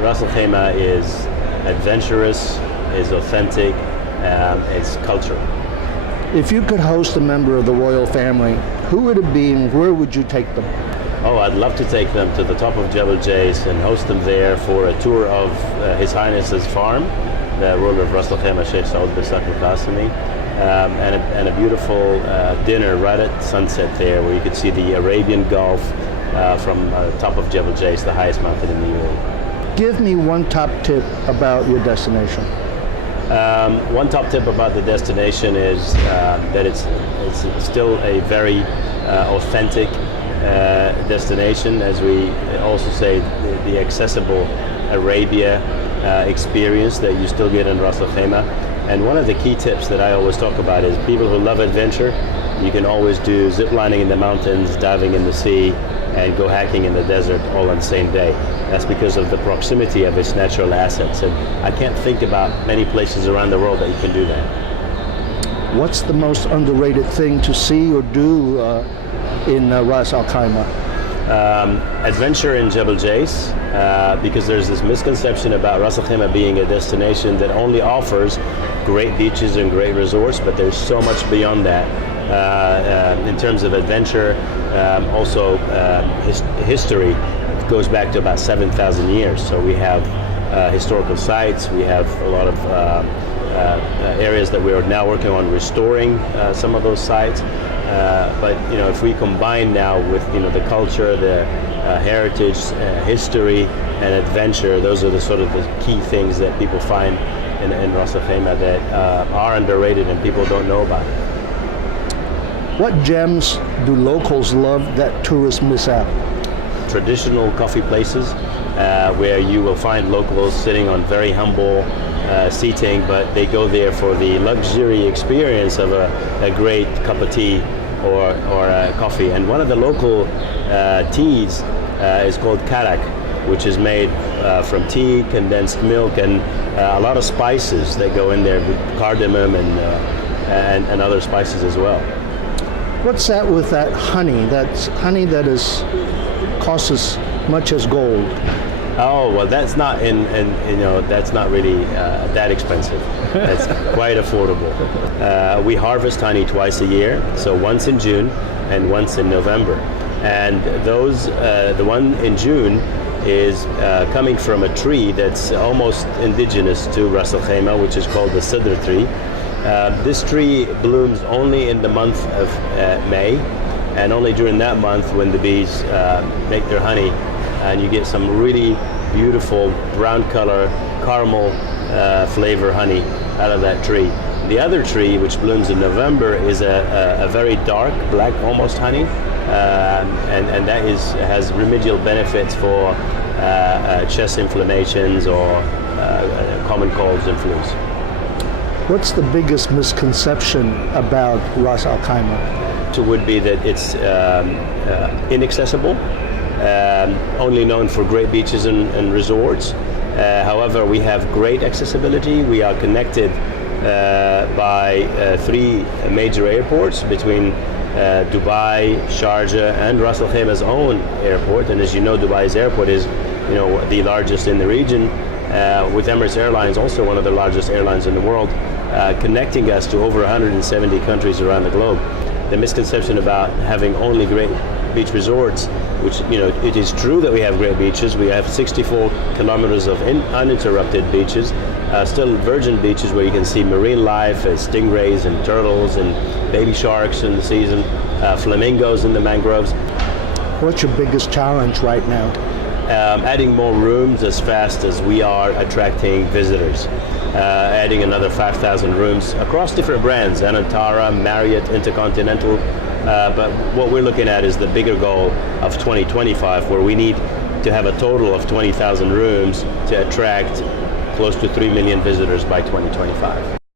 Ras Al Khaimah is adventurous, is authentic, it's cultural. If you could host a member of the royal family, who would it be and where would you take them? Oh, I'd love to take them to the top of Jebel Jais and host them there for a tour of His Highness's farm, the ruler of Ras Al Khaimah, Sheikh Saud bin Saqr Qasimi, and a beautiful dinner right at sunset there where you could see the Arabian Gulf from top of Jebel Jais, the highest mountain in the UAE. Give me one top tip about your destination. One top tip about the destination is that it's still a very authentic destination, as we also say, the accessible Arabia experience that you still get in Ras Al Khaimah. And one of the key tips that I always talk about is people who love adventure, you can always do zip lining in the mountains, diving in the sea, and go hiking in the desert all on the same day. That's because of the proximity of its natural assets. And I can't think about many places around the world that you can do that. What's the most underrated thing to see or do in Ras Al Khaimah? Adventure in Jebel Jais, because there's this misconception about Ras Al Khaimah being a destination that only offers great beaches and great resorts, but there's so much beyond that. In terms of adventure, also history, it goes back to about 7,000 years. So we have historical sites, we have a lot of areas that we are now working on restoring some of those sites. But if we combine now with the culture, the heritage, history, and adventure, those are the sort of the key things that people find in Ras Al Khaimah that are underrated and people don't know about. What gems do locals love that tourists miss out? Traditional coffee places where you will find locals sitting on very humble seating, but they go there for the luxury experience of a great cup of tea or a coffee. And one of the local teas is called karak, which is made from tea, condensed milk, and a lot of spices that go in there, cardamom and other spices as well. What's that with that honey? That's honey that costs as much as gold. Oh, well, that's not that's not really that expensive. That's quite affordable. We harvest honey twice a year, so once in June and once in November. And those, the one in June is coming from a tree that's almost indigenous to Ras Al Khaimah, which is called the Cedar tree. This tree blooms only in the month of May, and only during that month when the bees make their honey, and you get some really beautiful brown color, caramel flavor honey out of that tree. The other tree, which blooms in November, is a very dark black almost honey, and that has remedial benefits for chest inflammations or common colds and flus. What's the biggest misconception about Ras Al Khaimah? It would be that it's inaccessible, only known for great beaches and resorts. However, we have great accessibility. We are connected by 3 major airports between Dubai, Sharjah, and Ras Al Khaimah's own airport. And as you know, Dubai's airport is the largest in the region, with Emirates Airlines, also one of the largest airlines in the world, connecting us to over 170 countries around the globe. The misconception about having only great beach resorts, which it is true that we have great beaches. We have 64 kilometers of uninterrupted beaches, still virgin beaches where you can see marine life, stingrays and turtles and baby sharks in the season, flamingos in the mangroves. What's your biggest challenge right now? Adding more rooms as fast as we are attracting visitors. Adding another 5,000 rooms across different brands, Anantara, Marriott, Intercontinental. But what we're looking at is the bigger goal of 2025, where we need to have a total of 20,000 rooms to attract close to 3 million visitors by 2025.